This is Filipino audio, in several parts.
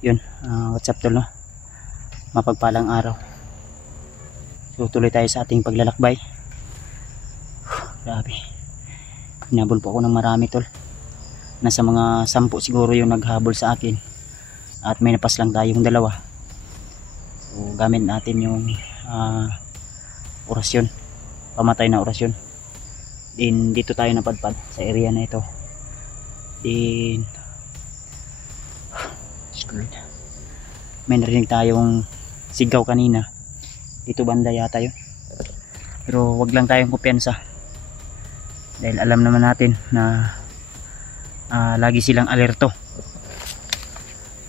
Yun, what's up tol, no? Mapagpalang araw. So tuloy tayo sa ating paglalakbay. Grabe, hinabol po ako ng marami tol. Nasa mga 10 siguro yung naghabol sa akin, at may napas lang tayong 2. So gamit natin yung orasyon, pamatay na orasyon. Din dito tayo napadpad sa area na ito. Din may narinig tayong sigaw kanina dito banda yata yun, pero wag lang tayong kumpiyansa dahil alam naman natin na lagi silang alerto.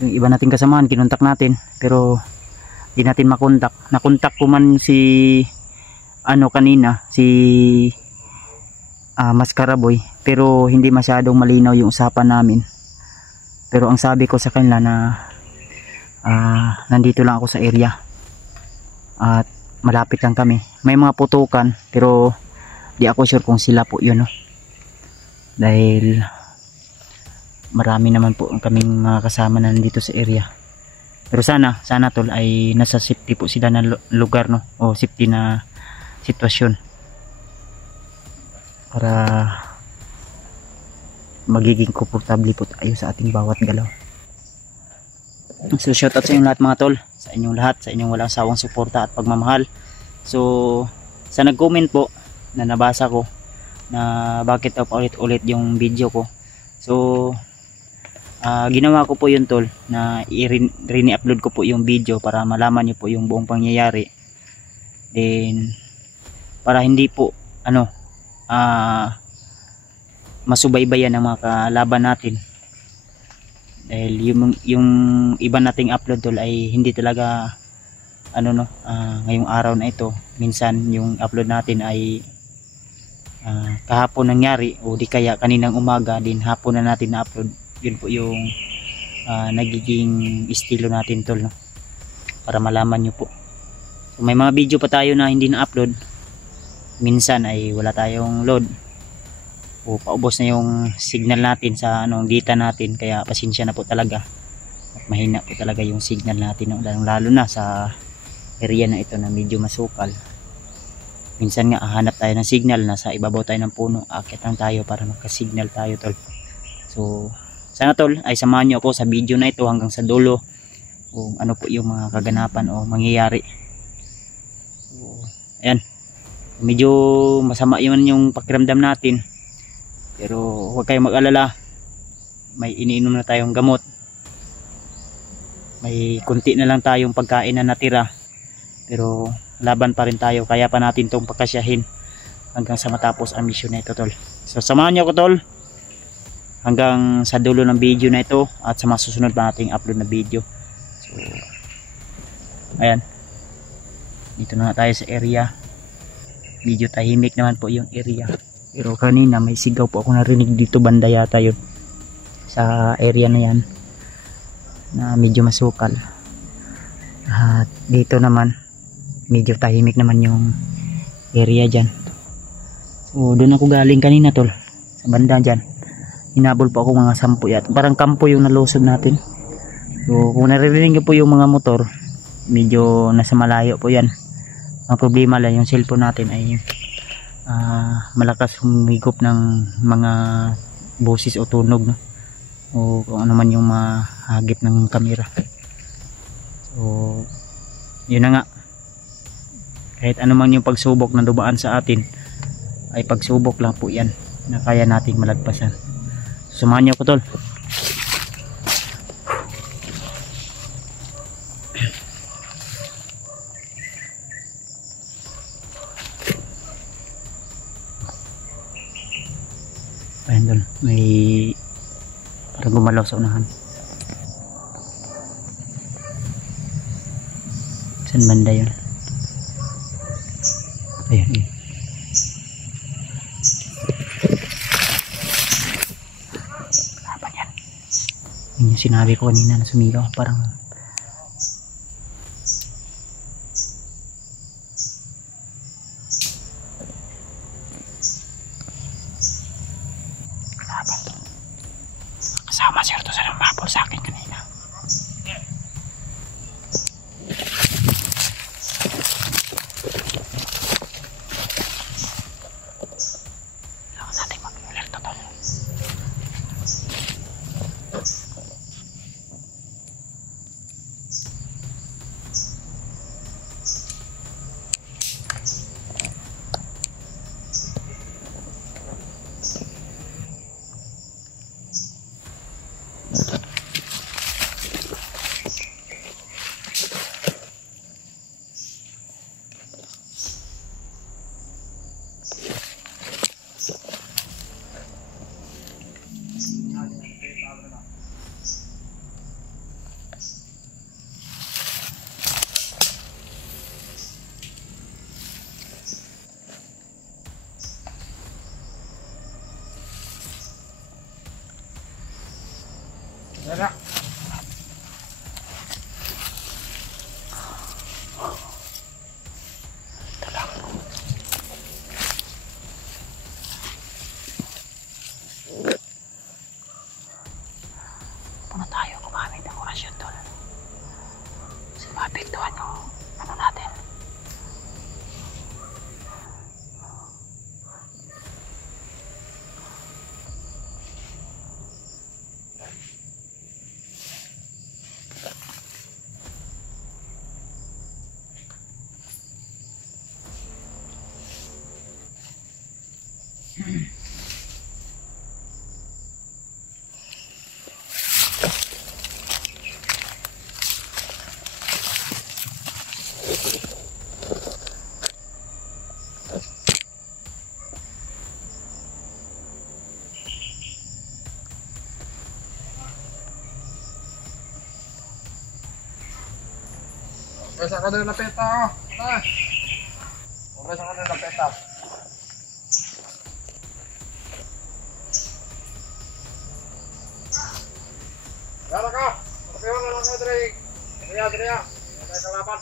Yung iba nating kasamaan kinontak natin pero di natin makontak. Nakontak ko man si kanina si Maskaraboy, pero hindi masyadong malinaw yung usapan namin. Pero ang sabi ko sa kanila na nandito lang ako sa area at malapit lang kami. May mga putukan pero di ako sure kung sila po yun, no? Dahil marami naman po kaming mga kasama na nandito sa area. Pero sana tol ay nasa safety po sila na lugar, no? O safety na sitwasyon para magiging komportable po tayo sa ating bawat galaw. So shout out sa inyong lahat mga tol, sa inyong lahat, sa inyong walang sawang suporta at pagmamahal. So sa nag-comment po na nabasa ko na bakit daw paulit-ulit yung video ko, so ginawa ko po yun tol, na rini-upload ko po yung video para malaman nyo po yung buong pangyayari. Then para hindi po masubaybayan ng mga kalaban natin, dahil yung iba nating upload tol ay hindi talaga ngayong araw na ito. Minsan yung upload natin ay kahapon nangyari o di kaya kaninang umaga din hapon na natin na upload. Yun po yung nagiging estilo natin tol, no? Para malaman nyo po. So, may mga video pa tayo na hindi na upload, minsan ay wala tayong load o paubos na yung signal natin sa data natin, kaya pasensya na po talaga at mahina po talaga yung signal natin, no? Lalo na sa area na ito na medyo masukal. Minsan nga hahanap tayo ng signal, nasa ibabaw tayo ng puno, akit lang tayo para magka-signal tayo tol. So sana tol ay samahan nyo ako sa video na ito hanggang sa dulo kung ano po yung mga kaganapan o mangyayari. So ayan, medyo masama yun yung pakiramdam natin, pero huwag kayong mag-alala, may iniinom na tayong gamot, may kunti na lang tayong pagkain na natira, pero laban pa rin tayo, kaya pa natin itong pagkasyahin hanggang sa matapos ang mission na ito tol. So samahan nyo ako tol hanggang sa dulo ng video na ito at sa mga susunod pa nating upload na video. So ayan, dito na tayo sa area. Medyo tahimik naman po yung area, pero kanina may sigaw po ako narinig dito banda yata yun sa area na yan na medyo masukal. At dito naman medyo tahimik naman yung area dyan. So doon ako galing kanina tol, sa banda dyan. Hinabol po ako mga 10 yata, parang kampo yung nalusod natin. So kung naririnig po yung mga motor, medyo nasa malayo po yan. Ang problema lang yung cellphone natin ay malakas humigop ng mga boses o tunog, no? O kung ano man yung mahagip ng kamera. So yun na nga, kahit ano man yung pagsubok na dumaan sa atin ay pagsubok lang po yan na kaya nating malagpasan. Sumahan niyo ko tol. Ayan tol, may parang gumalaw sa unahan. Saan banda yun? Ayan, ayan. Yung sinabi ko kanina na sumigaw, parang kasama sir to sa nang mapol sa akin kanina. Umpisa ka doon na peta, oh. Umpisa ka doon na peta. Yara ka! Kapiwan na lang ka, Drake. Dria. May kalaban.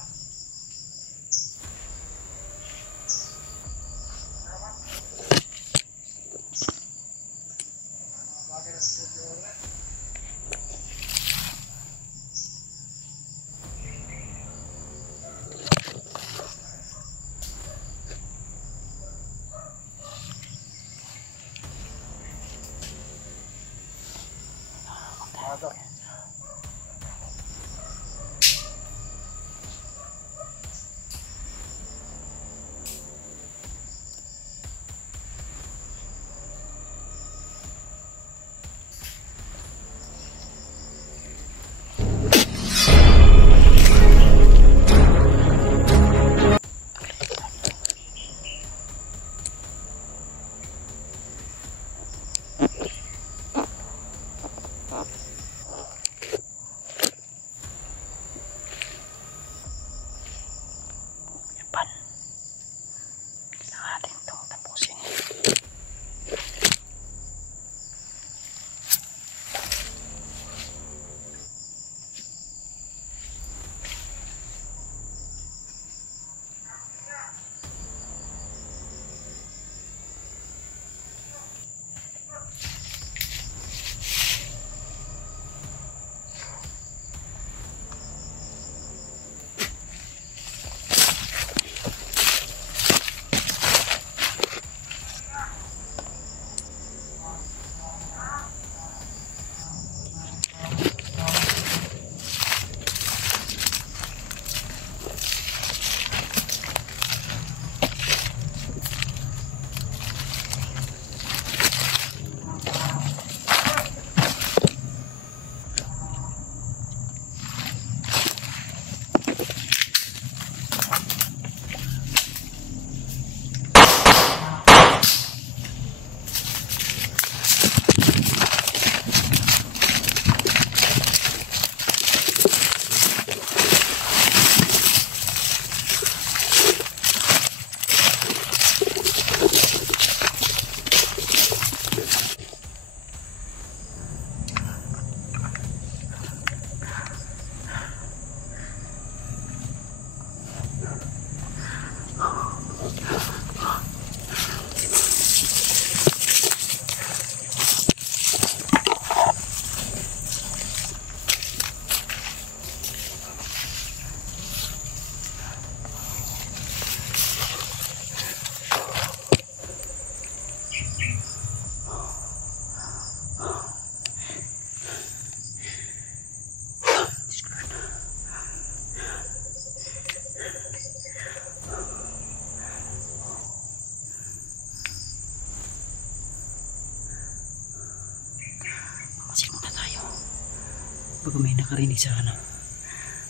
Baka may nakarinig sa ano,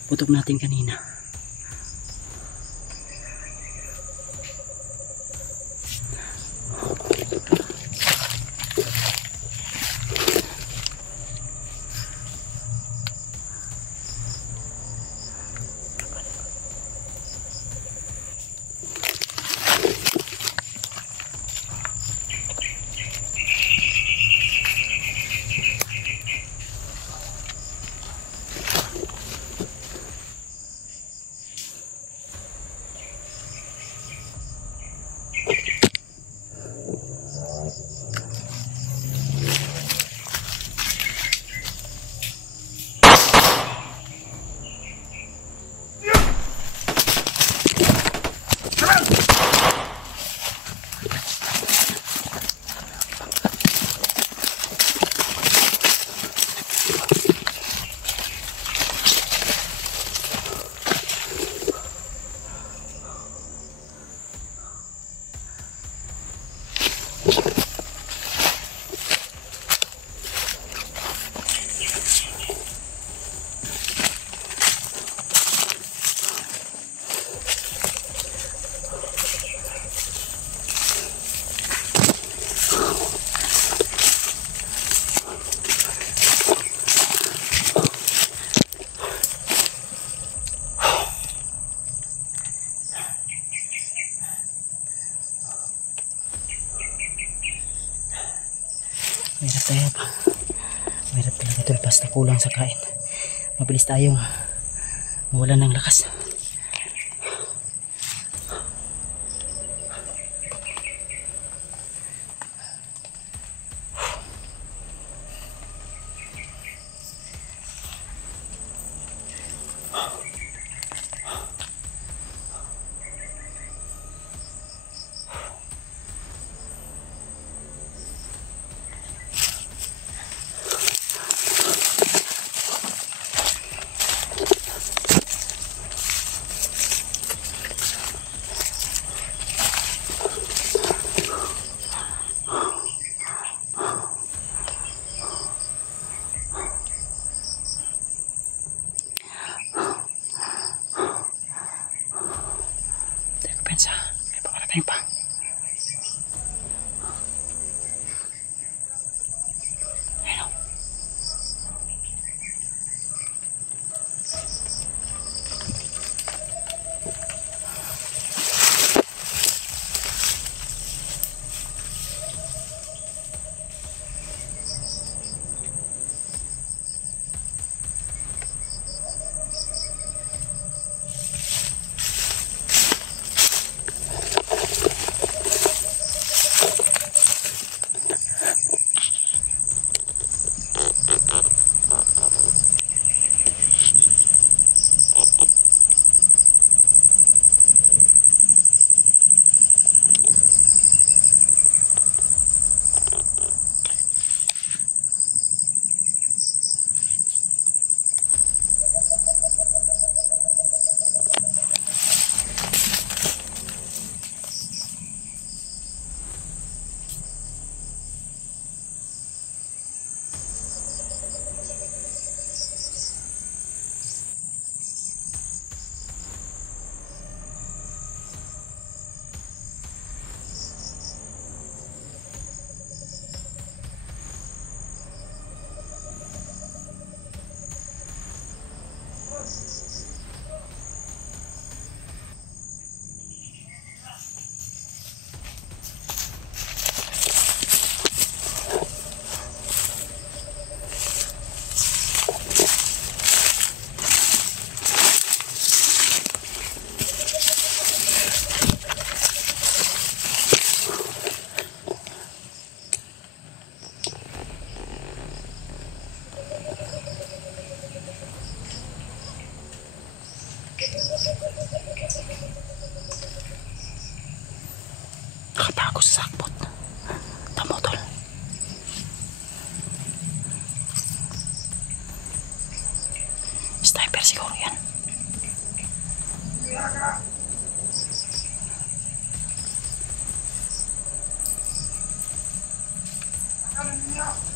putok natin kanina. Kaya pa. Mahirap talaga tol basta kulang sa kain. Mabilis tayong mawalan ng lakas. Pensa, may pakarating pa. Ayun o. Nakatago sa sakbot. Tamo tol. Sniper siguro yan. Ano niya?